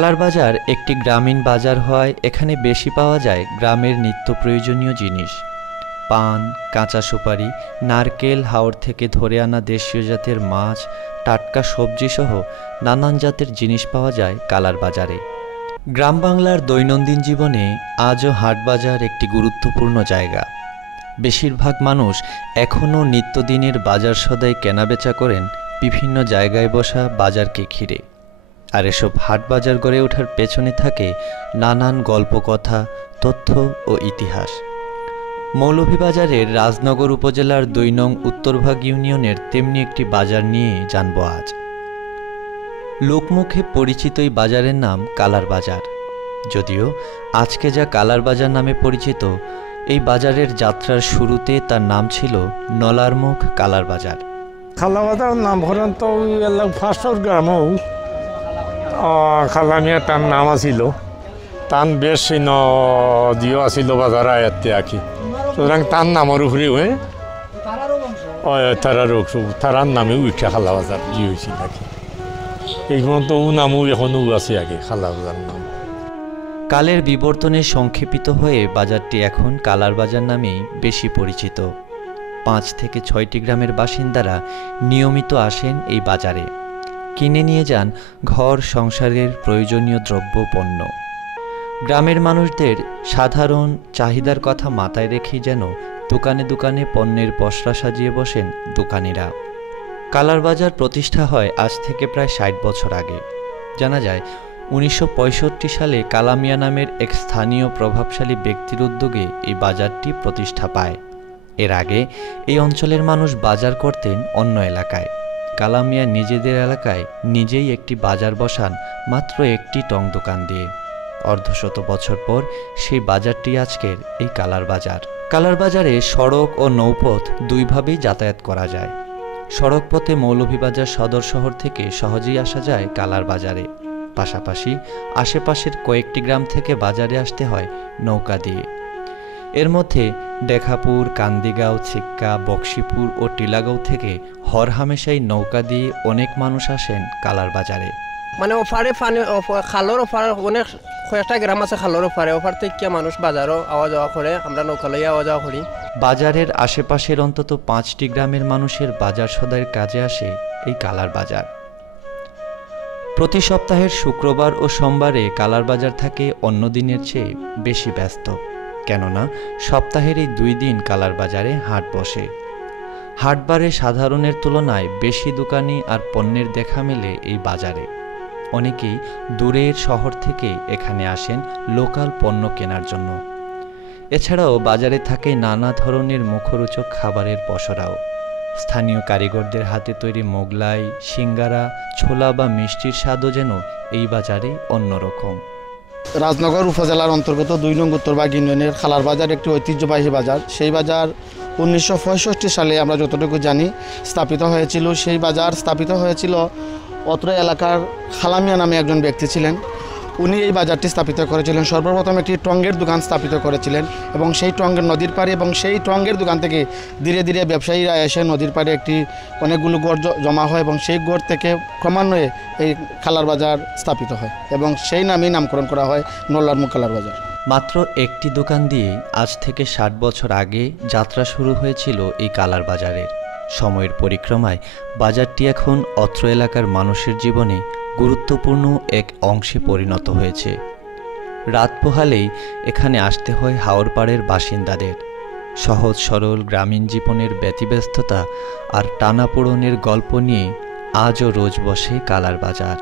Colour বাজার একটি গ্রামীণ বাজার হওয়ায় এখানে বেশি পাওয়া যায় গ্রামের নিত্য প্রয়োজনীয় জিনিস। পান, কাঁচা সুপারি, নারকেল, হাওর থেকে ধরে আনা দেশীয় জাতের মাছ, টাটকা সবজি সহ নানান জাতের জিনিস পাওয়া যায় কালার বাজারে। গ্রাম বাংলার দৈনন্দিন জীবনে আজও হাটবাজার একটি গুরুত্বপূর্ণ জায়গা। বেশিরভাগ মানুষ এখনও নিত্যদিনের বাজার সদাই কেনাবেচা করেন বিভিন্ন জায়গায় বসা বাজারকে ঘিরে। আর এসব হাটবাজার গড়ে ওঠার পেছনে থাকে নানান গল্পকথা, তথ্য ও ইতিহাস। মৌলভীবাজারের রাজনগর উপজেলার ২ নং উত্তরভাগ ইউনিয়নের তেমনি একটি বাজার নিয়ে জানব আজ। লোকমুখে পরিচিত এই বাজারের নাম কালার বাজার। যদিও আজকে যা কালার বাজার নামে পরিচিত, এই বাজারের যাত্রার শুরুতে তার নাম ছিল নলারমুখ কালার বাজার। কালার বাজার নাম করেন তো ফার্স্টর গ্রামও খালামিয়া তার নাম আছিল, তান বেশ নদীও আছিল বাজার আয়াতে আঁকি, সুতরাং তার নামের উপরে তারার নামে উঠে খালা বাজার জি হয়েছিল নাকি। এই পর্যন্ত ও নামও এখনও আছে আগে খালা বাজার নাম। কালের বিবর্তনে সংক্ষেপিত হয়ে বাজারটি এখন কালার বাজার নামেই বেশি পরিচিত। ৫ থেকে ৬টি গ্রামের বাসিন্দারা নিয়মিত আসেন এই বাজারে, কিনে নিয়ে যান ঘর সংসারের প্রয়োজনীয় দ্রব্য পণ্য। গ্রামের মানুষদের সাধারণ চাহিদার কথা মাথায় রেখেই যেন দোকানে দোকানে পণ্যের পসরা সাজিয়ে বসেন দোকানিরা। কালার বাজার প্রতিষ্ঠা হয় আজ থেকে প্রায় ৬০ বছর আগে। জানা যায় ১৯৬৫ সালে কালামিয়া নামের এক স্থানীয় প্রভাবশালী ব্যক্তির উদ্যোগে এই বাজারটি প্রতিষ্ঠা পায়। এর আগে এই অঞ্চলের মানুষ বাজার করতেন অন্য এলাকায়। কালামিয়া নিজেদের এলাকায় নিজেই একটি বাজার বসান মাত্র একটি টং দোকান দিয়ে। অর্ধশত বছর পর সেই বাজারটি আজকের এই কালার বাজার। কালার বাজারে সড়ক ও নৌপথ দুইভাবেই যাতায়াত করা যায়। সড়ক পথে মৌলভীবাজার সদর শহর থেকে সহজেই আসা যায় কালার বাজারে। পাশাপাশি আশেপাশের কয়েকটি গ্রাম থেকে বাজারে আসতে হয় নৌকা দিয়ে। এর মধ্যে ডেখাপুর, কান্দিগাঁও, ছিক্কা, বক্সিপুর ও টিলাগাঁও থেকে হরহামেশাই নৌকা দিয়ে অনেক মানুষ আসেন কালার বাজারে। মানে ওপারে পানি খালর ওপার অনেক কয়েকটা গ্রাম আছে খালর ওপারে, ওপার থেকে মানুষ বাজারও আওয়া যাওয়া করে, আমরা নৌকা লইয়া আওয়া যাওয়া করি। বাজারের আশেপাশের অন্তত ৫টি গ্রামের মানুষের বাজার সদাইয়ের কাজে আসে এই কালার বাজার। প্রতি সপ্তাহের শুক্রবার ও সোমবারে কালার বাজার থাকে অন্য দিনের চেয়ে বেশি ব্যস্ত, কেননা সপ্তাহের এই ২ দিন কালার বাজারে হাট বসে। হাটবারে সাধারণের তুলনায় বেশি দোকানি আর পণ্যের দেখা মেলে এই বাজারে। অনেকেই দূরের শহর থেকে এখানে আসেন লোকাল পণ্য কেনার জন্য। এছাড়াও বাজারে থাকে নানা ধরনের মুখরোচক খাবারের পসরাও। স্থানীয় কারিগরদের হাতে তৈরি মোগলাই, সিঙ্গারা, ছোলা বা মিষ্টির স্বাদও যেন এই বাজারে অন্যরকম। রাজনগর উপজেলার অন্তর্গত ২ নং উত্তরভাগ ইউনিয়নের কালার বাজার একটি ঐতিহ্যবাহী বাজার। সেই বাজার ১৯৬৫ সালে আমরা যতটুকু জানি স্থাপিত হয়েছিল। সেই বাজার স্থাপিত হয়েছিল অত্র এলাকার খালামিয়া নামে একজন ব্যক্তি ছিলেন। উনি এই বাজারটি স্থাপিত করেছিলেন। সর্বপ্রথম একটি টঙ্গের দোকান স্থাপিত করেছিলেন এবং সেই টঙ্গের নদীর পাড়ে এবং সেই টঙ্গের দোকান থেকে ধীরে ধীরে ব্যবসায়ীরা এসে নদীর পাড়ে একটি অনেকগুলো গড় জমা হয় এবং সেই গড় থেকে ক্রমান্বয়ে এই কালার বাজার স্থাপিত হয় এবং সেই নামেই নামকরণ করা হয় নলারমুখ কালার বাজার। মাত্র একটি দোকান দিয়ে আজ থেকে ৬০ বছর আগে যাত্রা শুরু হয়েছিল এই কালার বাজারের। সময়ের পরিক্রমায় বাজারটি এখন অত্র এলাকার মানুষের জীবনে গুরুত্বপূর্ণ এক অংশে পরিণত হয়েছে। রাত পোহালেই এখানে আসতে হয় হাওরপাড়ের বাসিন্দাদের। সহজ সরল গ্রামীণ জীবনের ব্যতিব্যস্ততা আর টানাপোড়েনের গল্প নিয়ে আজও রোজ বসে কালার বাজার।